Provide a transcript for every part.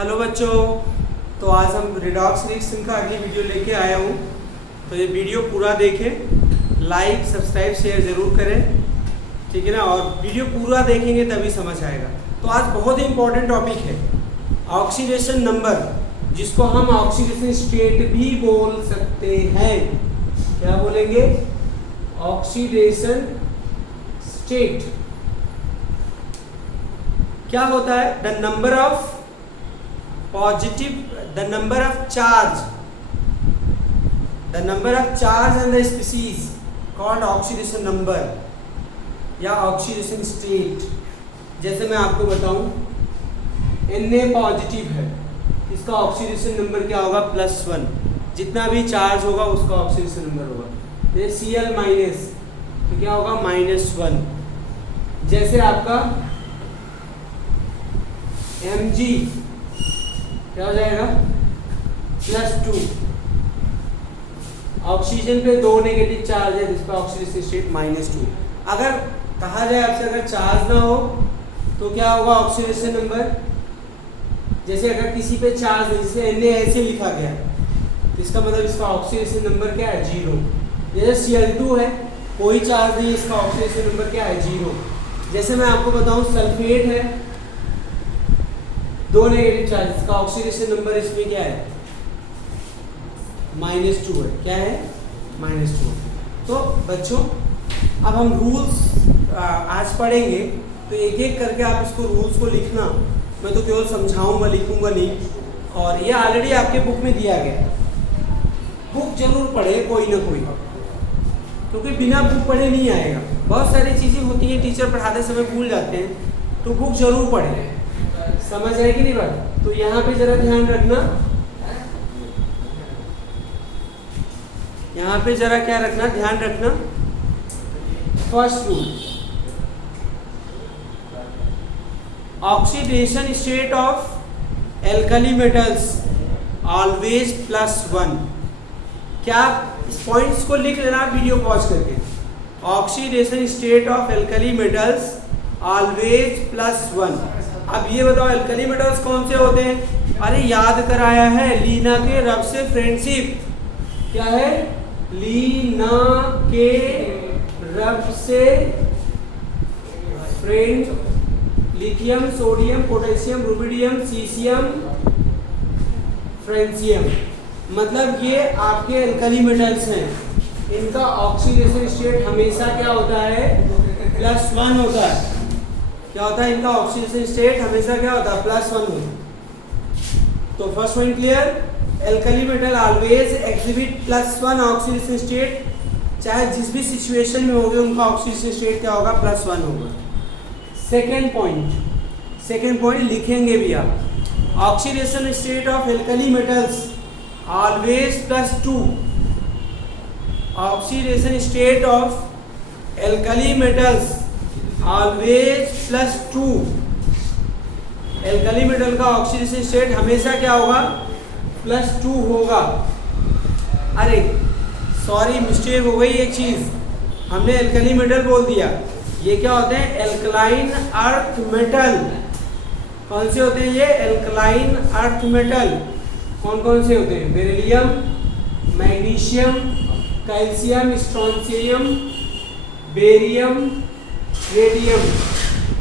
Hello बच्चों, तो आज हम रिडॉक्स रिएक्शन का अगली वीडियो लेके आया हूँ। तो ये वीडियो पूरा देखें, लाइक सब्सक्राइब शेयर ज़रूर करें, ठीक है ना। और वीडियो पूरा देखेंगे तभी समझ आएगा। तो आज बहुत ही इंपॉर्टेंट टॉपिक है ऑक्सीडेशन नंबर, जिसको हम ऑक्सीडेशन स्टेट भी बोल सकते हैं। क्या बोलेंगे? ऑक्सीडेशन स्टेट क्या होता है? The number of positive, the number of charge, the number of charge and the species called oxidation number या ऑक्सीडेशन स्टेट। जैसे मैं आपको बताऊं, Na पॉजिटिव है, इसका ऑक्सीडेशन नंबर क्या होगा? +1। जितना भी चार्ज होगा उसका ऑक्सीडेशन नंबर होगा। जैसे Cl माइनस तो क्या होगा? -1। जैसे आपका Mg क्या हो जाएगा? +2। ऑक्सीजन पे 2 नेगेटिव चार्ज है, जिसका ऑक्सीडेशन स्टेट -2। अगर कहा जाए आपसे अगर चार्ज ना हो तो क्या होगा ऑक्सीडेशन नंबर? जैसे अगर किसी पे चार्ज है, जैसे Na ऐसे लिखा गया, इसका मतलब इसका ऑक्सीडेशन नंबर क्या है? 0। जैसे Cl2 है, कोई चार्ज नहीं, इसका ऑक्सीडेशन नंबर क्या है? 0। जैसे मैं आपको बताऊं सल्फेट है, 2 नेगेटिव चार्ज, इसका ऑक्सीडेशन नंबर इसमें क्या है? -2 है। क्या है? -2। तो बच्चों अब हम रूल्स आज पढ़ेंगे, तो एक एक करके आप इसको रूल्स को लिखना। मैं तो केवल समझाऊंगा, लिखूंगा नहीं। और ये ऑलरेडी आपके बुक में दिया गया है, बुक जरूर पढ़े कोई ना कोई, क्योंकि बिना बुक पढ़े नहीं आएगा। बहुत सारी चीज़ें होती हैं टीचर पढ़ाते समय भूल जाते हैं, तो बुक जरूर पढ़े। समझ आएगी नहीं बात? तो यहाँ पे जरा ध्यान रखना, यहाँ पे जरा क्या रखना, ध्यान रखना। First rule, oxidation state of alkali metals always +1। क्या इस पॉइंट्स को लिख लेना वीडियो पॉज करके। Oxidation state of alkali metals always +1। अब ये बताओ एल्कली मेटल्स कौन से होते हैं? अरे याद कराया है, लीना के रब से फ्रेंडशिप। क्या है? लीना के रब से friend, lithium, sodium, potassium, rubidium, caesium, francium. मतलब ये आपके एल्कली मेटल्स हैं। इनका ऑक्सीडेशन स्टेट हमेशा क्या होता है? +1 होता है। क्या होता है? इनका ऑक्सीडेशन स्टेट हमेशा क्या होता है? +1 होता है। तो first point clear, alkali metal always exhibit +1 oxidation state. चाहे जिस भी सिचुएशन में होंगे उनका ऑक्सीडेशन स्टेट क्या होगा? +1 होगा। सेकेंड पॉइंट लिखेंगे भी आप, oxidation state of alkali metals always +2। Oxidation state of alkali metals always +2। Alkali metal का ऑक्सीडेशन स्टेट हमेशा क्या होगा? +2 होगा। अरे सॉरी, मिस्टेक हो गई एक चीज, हमने एल्कली मेटल बोल दिया। ये क्या होते हैं? Alkaline earth metal. कौन से होते हैं ये? Alkaline earth metal. कौन कौन से होते हैं? Beryllium, magnesium, calcium, strontium, barium, radium.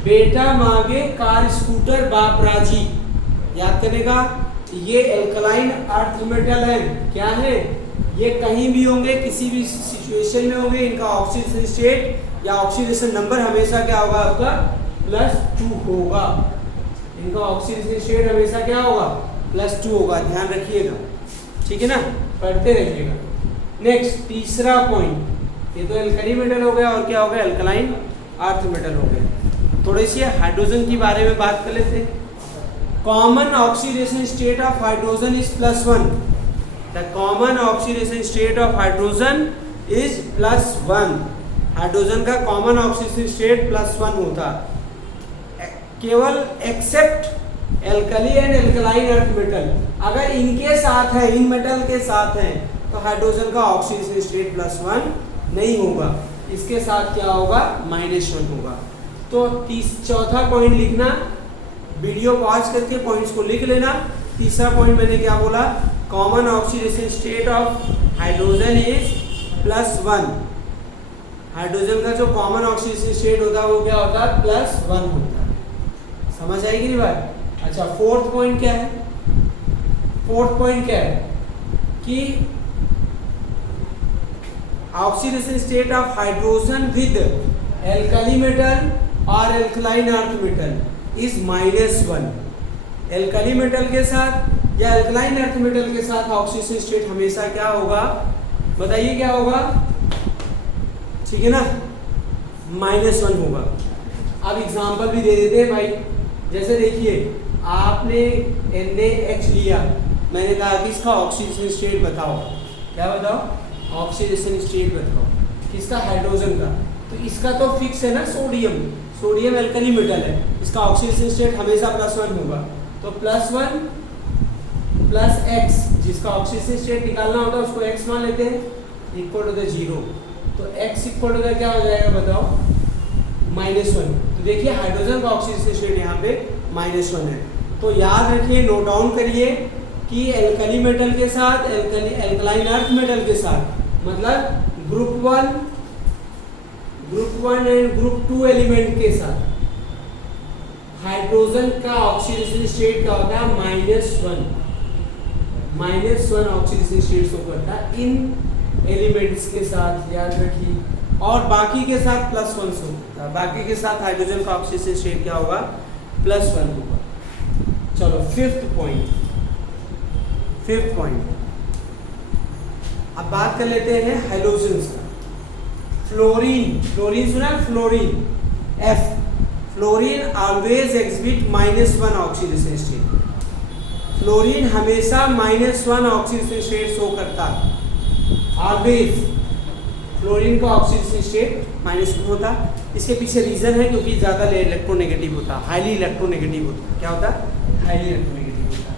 बेटा मांगे कार स्कूटर बाप राजी। याद करने का, ये एल्कलाइन अर्थ मेटल है। क्या है? ये कहीं भी होंगे, किसी भी सिचुएशन में होंगे, इनका ऑक्सीडेशन स्टेट या ऑक्सीडेशन नंबर हमेशा क्या होगा? आपका +2 होगा। इनका ऑक्सीडेशन स्टेट हमेशा क्या होगा? +2 होगा। ध्यान रखिएगा, ठीक है ना, पढ़ते रहिएगा। नेक्स्ट तीसरा पॉइंट, ये तो एल्कली मेटल हो गया, और क्या हो गया? एल्कलाइन अर्थ मेटल हो गया। थोड़ी सी हाइड्रोजन के बारे में बात कर लेते हैं। Common oxidation state of hydrogen is +1। The common oxidation state of hydrogen is +1। Hydrogen का कॉमन ऑक्सीडेशन स्टेट +1 होता, केवल except alkali and alkaline earth metal. अगर इनके साथ है, इन मेटल के साथ है, तो हाइड्रोजन का ऑक्सीडेशन स्टेट +1 नहीं होगा। इसके साथ क्या होगा? -1 होगा। तो चौथा पॉइंट लिखना, वीडियो पॉज करके पॉइंट्स को लिख लेना। तीसरा पॉइंट मैंने क्या बोला, common oxidation state of hydrogen is +1। Hydrogen का जो कॉमन ऑक्सीडेशन स्टेट होता है वो क्या होता है, +1 होता है। समझ आएगी नहीं बात? अच्छा, फोर्थ पॉइंट क्या है? फोर्थ पॉइंट क्या है कि oxidation state of hydrogen with alkali metal और alkaline earth metal is -1। Alkali metal के साथ या एल्कलाइन अर्थ मेटल के साथ ऑक्सीडेशन स्टेट हमेशा क्या होगा, बताइए क्या होगा? ठीक है ना, -1 होगा। अब एग्जांपल भी दे देते हैं भाई। जैसे देखिए, आपने NaH लिया, मैंने कहा कि इसका ऑक्सीडेशन स्टेट बताओ। क्या बताओ? ऑक्सीडेशन स्टेट बताओ किसका? हाइड्रोजन का। तो इसका तो फिक्स है ना, सोडियम। सोडियम एल्कली मेटल है, इसका ऑक्सीडेशन स्टेट हमेशा +1 होगा। तो +1 + x, जिसका ऑक्सीडेशन स्टेट निकालना होता है उसको x मान लेते हैं, = 0। तो x = क्या हो जाएगा बताओ? -1। तो देखिए हाइड्रोजन का ऑक्सीडेशन स्टेट यहाँ पे -1 है। तो याद रखिए, नोट डाउन करिए कि एल्कली मेटल के साथ, एल्कलाइन अर्थ मेटल के साथ, मतलब ग्रुप 1 एंड ग्रुप 2 एलिमेंट के साथ हाइड्रोजन का ऑक्सीडेशन स्टेट क्या होता है? -1 ऑक्सीडेशन स्टेट शो करता है इन एलिमेंट्स के साथ, याद रखिए। और बाकी के साथ +1 शो करता है। बाकी के साथ हाइड्रोजन का ऑक्सीडेशन स्टेट क्या होगा? +1 होगा। चलो फिफ्थ पॉइंट। अब बात कर लेते हैं हैलोजन्स का। फ्लोरीन सुना? Fluorine F। Fluorine always exhibit -1 oxidation state. Fluorine हमेशा -1 ऑक्सीडेशन स्टेट शो करता है, ऑलवेज। फ्लोरीन का ऑक्सीडेशन स्टेट -1 होता है। इसके पीछे रीजन है क्योंकि ज़्यादा इलेक्ट्रोनेगेटिव होता है, हाईली इलेक्ट्रोनेगेटिव होता है। क्या होता है? हाईली इलेक्ट्रोनेगेटिव होता है।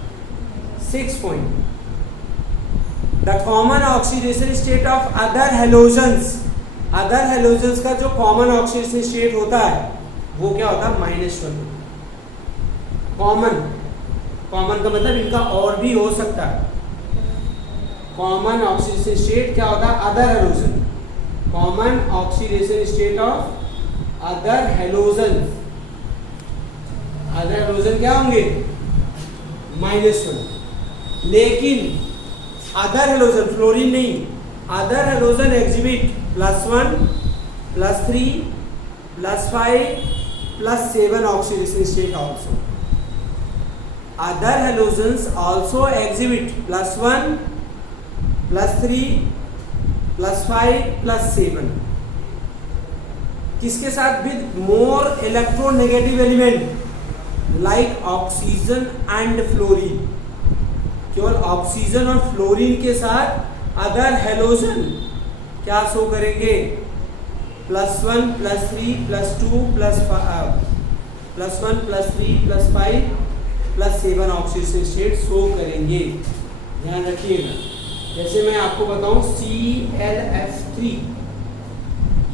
6 point, the common oxidation state of other halogens. Other halogens का जो कॉमन ऑक्सीडेशन स्टेट होता है वो क्या होता है? -1। कॉमन का मतलब इनका और भी हो सकता है। कॉमन ऑक्सीडेशन स्टेट क्या होता है? Other halogen. Common oxidation state of other halogen. Other halogen क्या होंगे? -1। लेकिन अदर हैलोजन, फ्लोरीन नहीं, other halogen exhibit +1, +3, +5, +7 oxidation state also. Other halogens also exhibit +1, +3, +5, +7. किसके साथ? With more electronegative element like oxygen and fluorine. केवल oxygen और fluorine के साथ अदर हैलोजन क्या शो करेंगे? +1, +3, +2, +1, +3, +5, +7 ऑक्सीडेशन स्टेट शो करेंगे। ध्यान रखिएगा। जैसे मैं आपको बताऊं ClF3,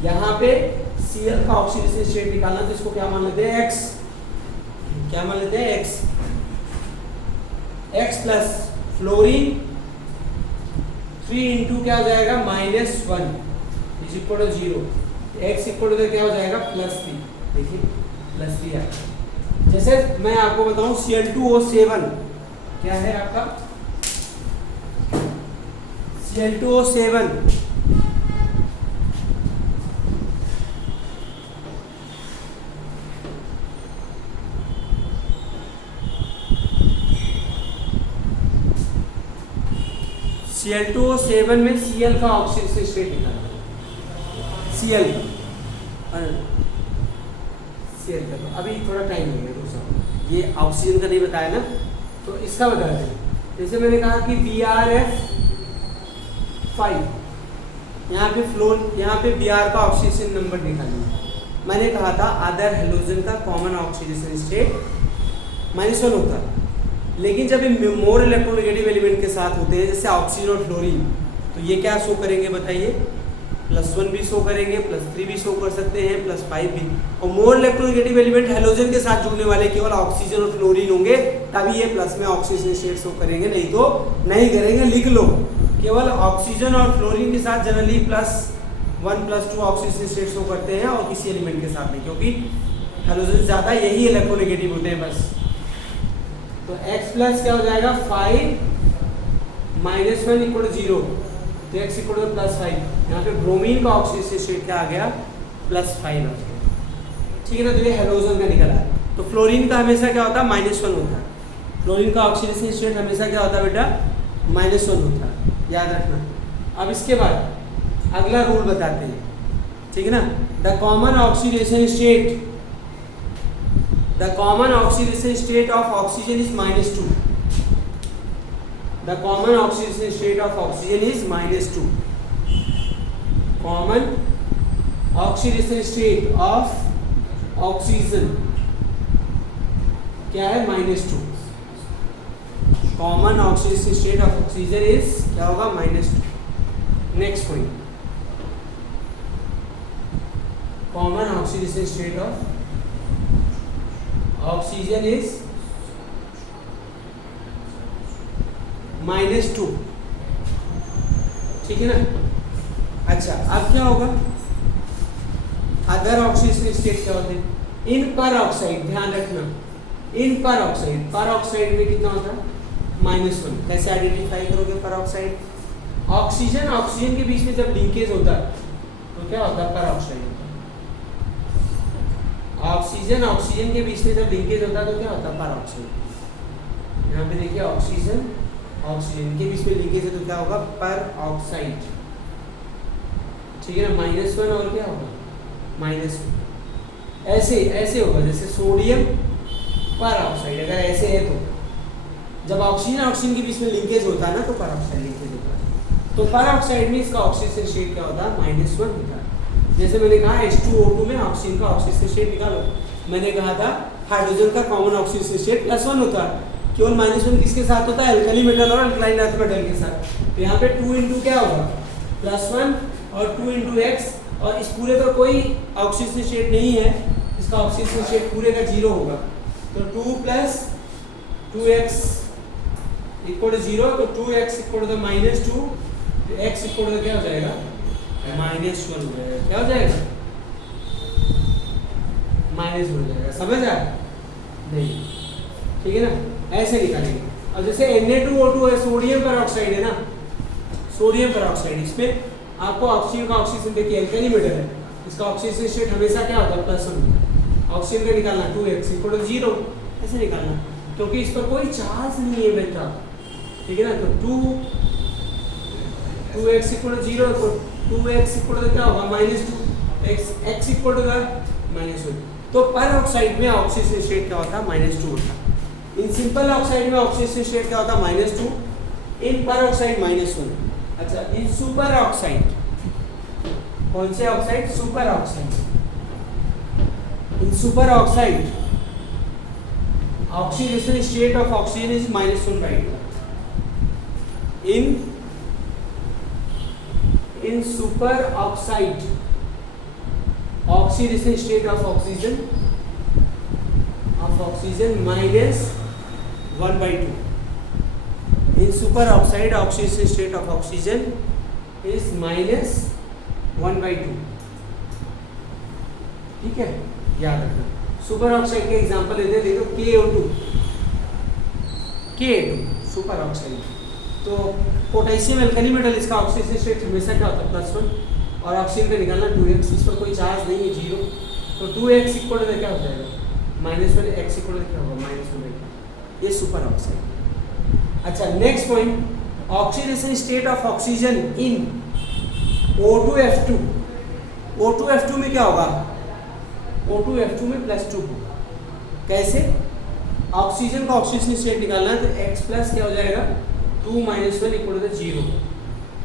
यहाँ पे Cl का ऑक्सीडेशन स्टेट निकालना, तो इसको क्या मान लेते हैं? X। क्या मान लेते हैं? X प्लस फ्लोरीन 3 इंटू क्या हो जाएगा? -1 is equal to 0। x equal to क्या हो जाएगा? +3। देखिए +3 आया। जैसे मैं आपको बताऊं Cl2O7 क्या है आपका? Cl2O7 Cl2O7 में Cl का ऑक्सीडेशन स्टेट निकालना। Cl का अभी थोड़ा टाइम लगेगा दोस्तों, ये ऑक्सीजन का नहीं बताया ना, तो इसका बता दें। जैसे मैंने कहा कि Br(F)5, यहाँ पे Br का ऑक्सीडेशन नंबर निकालिए। मैंने कहा था अदर हेलोजन का कॉमन ऑक्सीडेशन स्टेट -1 होता है, लेकिन जब ये मोर इलेक्ट्रोनेगेटिव एलिमेंट के साथ होते हैं जैसे ऑक्सीजन और फ्लोरीन, तो ये क्या शो करेंगे बताइए? +1 भी शो करेंगे, +3 भी शो कर सकते हैं, +5 भी। और मोर इलेक्ट्रोनेगेटिव एलिमेंट हैलोजन के साथ जुड़ने वाले केवल ऑक्सीजन और फ्लोरीन होंगे, तभी ये प्लस में ऑक्सीजन स्टेट शो करेंगे, नहीं तो नहीं करेंगे। लिख लो, केवल ऑक्सीजन और फ्लोरीन के साथ जनरली +1 +2 ऑक्सीजन स्टेट शो करते हैं, और किसी एलिमेंट के साथ नहीं, क्योंकि हैलोजन ज़्यादा यही इलेक्ट्रोनेगेटिव होते हैं बस। तो x प्लस क्या हो जाएगा 5 -1 = 0, तो x = +5। यहाँ पे ब्रोमीन का ऑक्सीजन स्टेट क्या आ गया +5 आ गया, ठीक है ना। तो ये हैलोजन का निकला है। तो फ्लोरीन का हमेशा क्या होता है -1 होता है, फ्लोरीन का ऑक्सीजन स्टेट हमेशा क्या होता है बेटा -1 होता है, याद रखना। अब इसके बाद अगला रूल बताते हैं, ठीक है ना। The common oxidation state, the common oxidation state of oxygen is -2. The common oxidation state of oxygen is -2. Common oxidation state of oxygen क्या है -2। Common oxidation state of oxygen is क्या होगा -2। Next point, common oxidation state of oxygen is -2, ठीक है ना। अच्छा, अब क्या होगा, अदर ऑक्सीजन स्टेट क्या होते हैं, इन पर ऑक्साइड, ध्यान रखना, इन पर ऑक्साइड में कितना होता है -1। कैसे आइडेंटिफाई करोगे पर ऑक्साइड, ऑक्सीजन के बीच में जब लिंकेज होता है तो क्या होता है पर ऑक्साइड। ऑक्सीजन के बीच में जब लिंकेज होता है तो क्या होता है पर ऑक्साइड। यहाँ पे देखिए ऑक्सीजन के बीच में लिंकेज है तो क्या होगा पर ऑक्साइड, ठीक है ना। -1 और क्या होगा -1। ऐसे होगा जैसे सोडियम पर ऑक्साइड, अगर ऐसे है तो जब ऑक्सीजन के बीच में लिंकेज होता है ना तो पर ऑक्साइड लिंकेज होता है। तो पर ऑक्साइड में इसका ऑक्सीजन स्टेट क्या होता है -1 होता है। जैसे मैंने कहा H2O2 में ऑक्सीजन का ऑक्सीजन स्टेट निकालो, मैंने कहा था हाइड्रोजन का कॉमन ऑक्सीजन स्टेट +1 होता है, केवल -1 किसके साथ होता है अल्कली मेटल और अल्कलाइन अर्थ मेटल के साथ। तो यहाँ पे 2 × क्या होगा +1 और 2 × x, और इस पूरे का कोई ऑक्सीजन स्टेट नहीं है, इसका ऑक्सीजन स्टेट पूरे का 0 होगा। तो 2 + 2x = 0, तो 2x = -2, x = क्या हो जाएगा -1 हो जाएगा, क्या हो जाएगा -1 हो जाएगा, समझ आया नहीं, ठीक है ना। ऐसे निकालेंगे। अब जैसे Na2O2 है, सोडियम पर ऑक्साइड है ना, सोडियम पर ऑक्साइड, इसमें आपको ऑक्सीजन का ऑक्सीजन देखिए अल्कली मेटल है, इसका ऑक्सीजन स्टेट हमेशा क्या होता है +1। ऑक्सीजन का निकालना 2x = 0, ऐसे निकालना, क्योंकि इस पर कोई चार्ज नहीं है बेटा, ठीक है ना। तो 2x = 0, तो 2x = क्या होगा -2, x = -1। तो पर ऑक्साइड में ऑक्सीजन स्टेट क्या होता है -2 होता है। इन सिंपल ऑक्साइड में ऑक्सीजन स्टेट क्या होता है -2, इन पर ऑक्साइड -1। अच्छा, इन सुपर ऑक्साइड, कौन से oxide super oxide, in super oxide oxidation state of oxygen is -1/2। in superoxide oxidation state of oxygen -1/2। in superoxide oxidation state of oxygen is -1/2, ठीक है, याद रखना। सुपर ऑक्साइड के एग्जांपल लेते हैं, देखो Ka2 सुपर ऑक्साइड। तो पोटेशियम अल्कली मेटल, इसका ऑक्सीजन स्टेट हमेशा क्या होता है +1, और ऑक्सीजन का निकालना 2x, इस पर कोई चार्ज नहीं है 0, तो 2x = क्या हो जाएगा -1, x = क्या होगा -1। ये सुपर ऑक्साइड। अच्छा, next point, oxidation state of oxygen in O2F2। O2F2 में क्या होगा, O2F2 में +2 होगा। कैसे, ऑक्सीजन का ऑक्सीजन स्टेट निकालना है, तो x प्लस क्या हो जाएगा 2 - 1 = 0,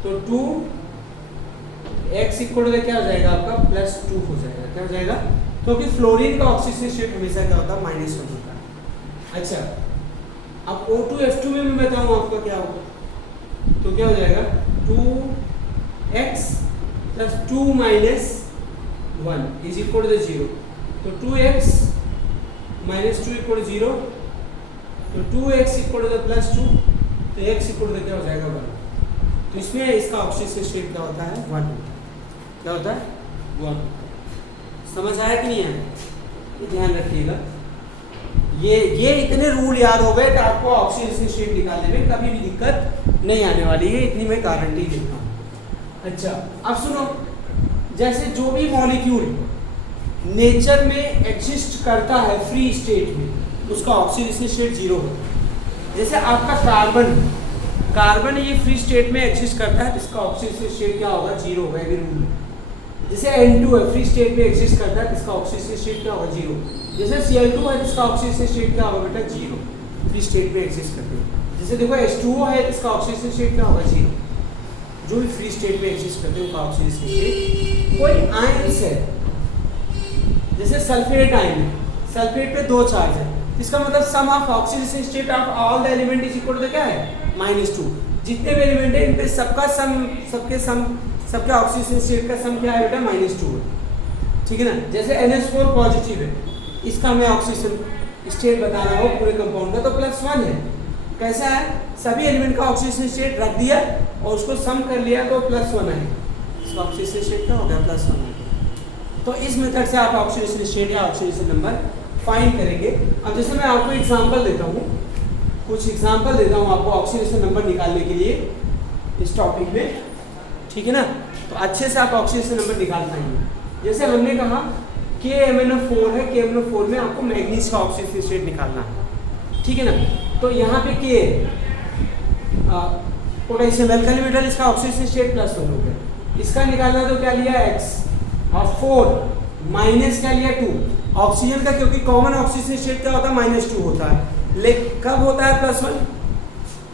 तो 2x = क्या हो जाएगा आपका +2 हो जाएगा, क्या हो जाएगा, क्योंकि फ्लोरीन का ऑक्सीजन स्टेट हमेशा क्या होता है -1 होता है। अच्छा, अब O2F2 में मैं बताऊं आपका क्या होगा, तो क्या हो जाएगा 2x plus 2 minus 1 is equal to 0। तो 2x माइनस 2 इक्वल टू 0, तो 2x इक्वल टू प्लस 2, तो x इक्वल टू क्या हो जाएगा 1। तो इसमें इसका ऑक्सीजन स्टेट क्या होता है 1, क्या होता है 1। समझ आया कि नहीं आया? ये ध्यान रखिएगा, ये इतने रूल याद हो गए कि आपको ऑक्सीजन स्टेट निकालने में कभी भी दिक्कत नहीं आने वाली है, इतनी मैं गारंटी देता हूँ। अच्छा अब सुनो, जैसे जो भी मॉलिक्यूल नेचर में एग्जिस्ट करता है फ्री स्टेट में, उसका ऑक्सीजन स्टेट 0 होता है। जैसे आपका कार्बन ये फ्री स्टेट में एग्जिस्ट करता है, इसका ऑक्सीजन स्टेट क्या होगा 0 होगा, ये रूल। जैसे N2 है फ्री स्टेट में एग्जिस्ट करता है, इसका ऑक्सीजन स्टेट क्या होगा 0। जैसे Cl2 है, इसका ऑक्सीजन स्टेट क्या होगा बेटा 0, फ्री स्टेट में एग्जिस्ट करते हैं। जैसे देखो H2O है, इसका ऑक्सीजन स्टेट क्या होगा 0। जो भी फ्री स्टेट में एग्जिस्ट करते हैं उनका ऑक्सीजन स्टेट। कोई आयंस है, जैसे सल्फेट आयन है, सल्फेट पे 2 चार्ज है, इसका मतलब sum of oxygen state of all the element is equal to क्या है -2। जितने भी एलिमेंट है इन पे सबका सम सबके ऑक्सीजन स्टेट का सम क्या है बेटा -2 है, ठीक है ना। जैसे NH4 पॉजिटिव है, इसका हमें ऑक्सीजन स्टेट बताना हो पूरे कंपाउंड का, तो +1 है। कैसा है, सभी एलिमेंट का ऑक्सीजन स्टेट रख दिया और उसको सम कर लिया तो +1 है, इसका ऑक्सीजन स्टेट क्या हो गया +1 है। तो इस मेथड से आप ऑक्सीजन स्टेट या ऑक्सीजन नंबर फाइंड करेंगे। अब जैसे मैं आपको एग्जांपल देता हूँ, कुछ एग्जांपल देता हूँ आपको ऑक्सीजन नंबर निकालने के लिए इस टॉपिक में, ठीक है ना। तो अच्छे से आप ऑक्सीजन नंबर निकाल पाएंगे। जैसे हमने कहा KMnO4 है, KMnO4 में आपको मैग्नीज का ऑक्सीजन स्टेट निकालना है, ठीक है ना। तो यहाँ पे K पोटेशियम अल्कली मेटल, इसका ऑक्सीजन स्टेट +1 हो गया। इसका निकालना तो क्या लिया X, और 4 माइनस क्या लिया 2 ऑक्सीजन का, क्योंकि कॉमन ऑक्सीजन स्टेट क्या होता है -2 होता है। लेकिन कब होता है +1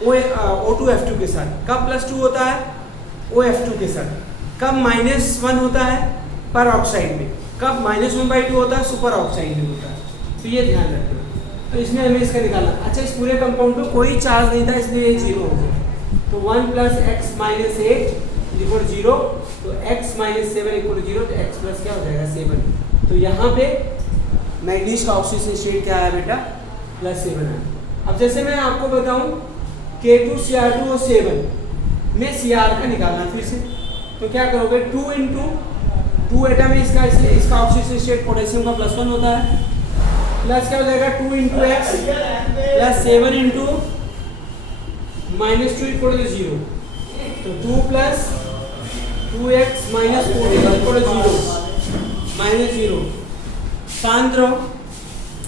O2F2 के साथ, कब +2 होता है OF2 के साथ, कब -1 होता है पर ऑक्साइड में, कब -1/2 होता है सुपर ऑक्साइड में होता है। तो ये ध्यान रखना। तो इसमें हमें इसका निकालना। अच्छा इस पूरे कंपाउंड पे कोई चार्ज नहीं था, इसलिए ये 0 हो गया। तो 1 + x - 8 = 0, तो x - 7 = 0, तो x प्लस क्या हो जाएगा 7। तो यहाँ पे मैग्नीज का ऑक्सीजन स्टेट क्या है बेटा +7 है। अब जैसे मैं आपको बताऊं K2Cr2O7 में Cr का निकालना फिर से, तो क्या करोगे 2 × 2 एटम है इसका, इसलिए इसका ऑक्सीजन स्टेट पोटेशियम का +1 होता है, प्लस क्या हो जाएगा 2 × x + 7 × -2 = 0, तो 2 + 2x - 14 = 0 शांत रहो।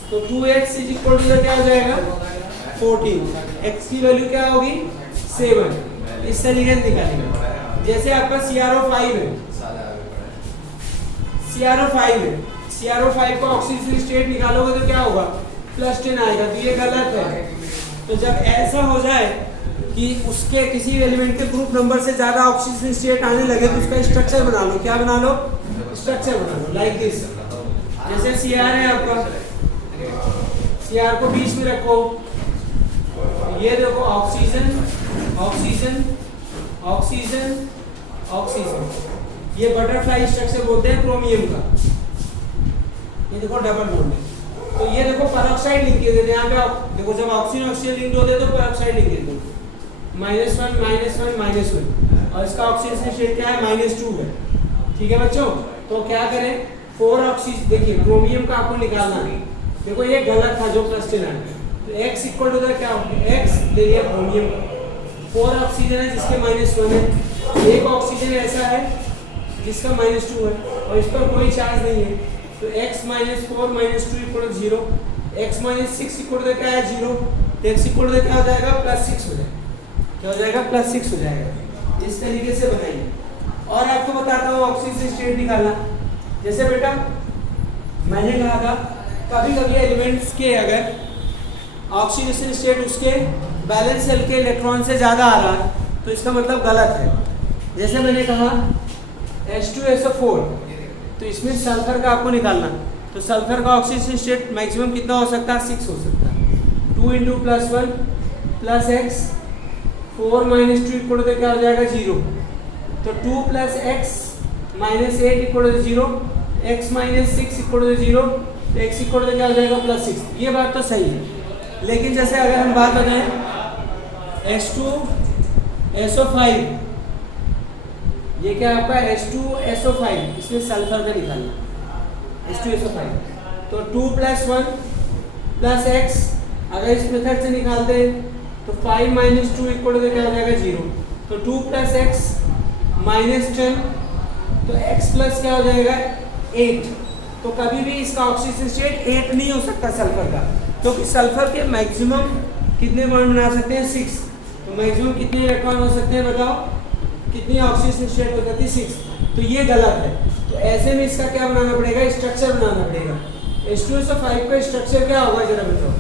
तो 2x = क्या हो जाएगा 14, x की वैल्यू क्या होगी 7, इस तरीके से निकालेंगे। जैसे आपका CrO5 है, CrO5 का ऑक्सीजन स्टेट निकालोगे तो क्या होगा +10 आएगा, तो ये गलत है। तो जब ऐसा हो जाए कि उसके किसी एलिमेंट के ग्रुप नंबर से ज़्यादा ऑक्सीजन स्टेट आने लगे तो उसका स्ट्रक्चर बना लो। क्या बना लो, स्ट्रक्चर बना लो लाइक दिस। जैसे Cr है आपका, Cr को बीच में रखो, ये देखो ऑक्सीजन ऑक्सीजन ऑक्सीजन ऑक्सीजन, ये बटरफ्लाई स्ट्रक्चर बोलते हैं क्रोमियम का। ये देखो डबल बॉन्ड है, तो ये देखो पेरोक्साइड लिंकेज है। यहाँ पे आप देखो जब ऑक्सीजन ऑक्सीजन लिंक होते हैं तो पेरोक्साइड लिंकेज होते हैं, -1 और इसका ऑक्सीजन स्टेट क्या है -2 है, ठीक है बच्चों। तो क्या करें 4 ऑक्सीजन, देखिए क्रोमियम का आपको निकालना है। देखो ये गलत था जो +10 है, तो x = क्या होगा x ले लिया क्रोमियम, 4 ऑक्सीजन है जिसके -1 है, एक ऑक्सीजन ऐसा है जिसका -2 है और इस पर कोई चार्ज नहीं है, तो x - 4 - 2 = 0, x - 6 = क्या है 0, तो x = क्या हो जाएगा +6 हो जाएगा, क्या हो जाएगा +6 हो जाएगा। इस तरीके से बनाइए। और आपको बताता हूँ ऑक्सीजन स्टेट निकालना। जैसे बेटा मैंने कहा था कभी कभी एलिमेंट्स के अगर ऑक्सीजन स्टेट उसके बैलेंस सेल के इलेक्ट्रॉन से ज़्यादा आ रहा है तो इसका मतलब गलत है। जैसे मैंने कहा H2SO4, तो इसमें सल्फर का आपको निकालना, तो सल्फर का ऑक्सीजन स्टेट मैक्सिमम कितना हो सकता है 6 हो सकता है। 2 × +1 + x 4 - 2 = क्या हो जाएगा 0, तो 2 + x -8 equal to 0, x - 6 equal to 0, तो x इक्वल टू क्या हो जाएगा +6। ये बात तो सही है, लेकिन जैसे अगर हम बात बताएं H2SO5, ये क्या आपका H2SO5, इसमें सल्फर का निकालना H2SO5, तो 2 + 1 + x, अगर इस मेथड से निकालते हैं तो 5 - 2 इक्वल टू क्या हो जाएगा 0, तो 2 + x - 10, तो x प्लस क्या हो जाएगा 8। तो कभी भी इसका ऑक्सीजन स्टेट 8 नहीं हो सकता सल्फर का, क्योंकि सल्फर के मैक्सिमम कितने बॉन्ड बना सकते हैं 6, तो मैक्सिमम कितने इलेक्ट्रॉन हो सकते हैं बताओ, कितनी ऑक्सीजन स्टेट हो जाती है 6, तो ये गलत है। तो ऐसे में इसका क्या बनाना पड़ेगा, स्ट्रक्चर बनाना पड़ेगा। H2SO5 का स्ट्रक्चर क्या होगा जरा बताओ,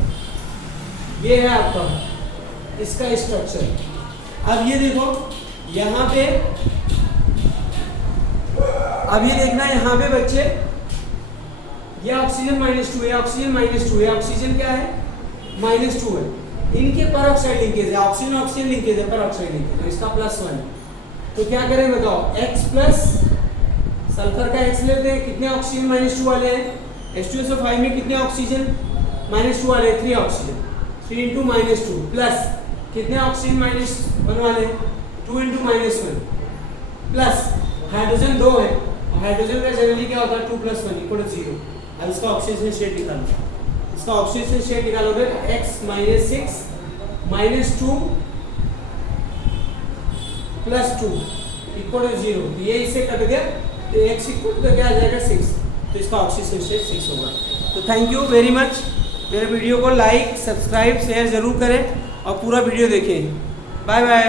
ये है आपका इसका स्ट्रक्चर। अब ये देखो यहाँ पे, अब ये देखना यहाँ पे बच्चे, ये ऑक्सीजन -2 है, ऑक्सीजन -2 है, ऑक्सीजन क्या है -2 है, इनके परऑक्साइड लिंकेज है, ऑक्सीजन ऑक्सीजन लिंकेज है, परऑक्साइड लिंकेज, तो इसका +1 है। तो क्या करें बताओ, x प्लस सल्फर का x लेते हैं, कितने ऑक्सीजन -2 वाले हैं, H2SO5 में कितने ऑक्सीजन -2 वाले, 3 ऑक्सीजन, 3 × -2 प्लस कितने ऑक्सीजन -1 वाले, 2 × -1 प्लस हाइड्रोजन 2 है, हाइड्रोजन का जनरली क्या होता है 2 + 1 इक्वल टू 0। अब इसका ऑक्सीजन स्टेट निकालो, इसका ऑक्सीजन स्टेट निकालोगे x - 6 - 2 + 2 इक्वल टू 0, तो ये इससे कट गया, तो x इक्वल टू क्या आ जाएगा 6, तो इसका ऑक्सीजन स्टेट 6 होगा। तो थैंक यू वेरी मच, मेरे वीडियो को लाइक सब्सक्राइब शेयर ज़रूर करें और पूरा वीडियो देखें। Bye bye.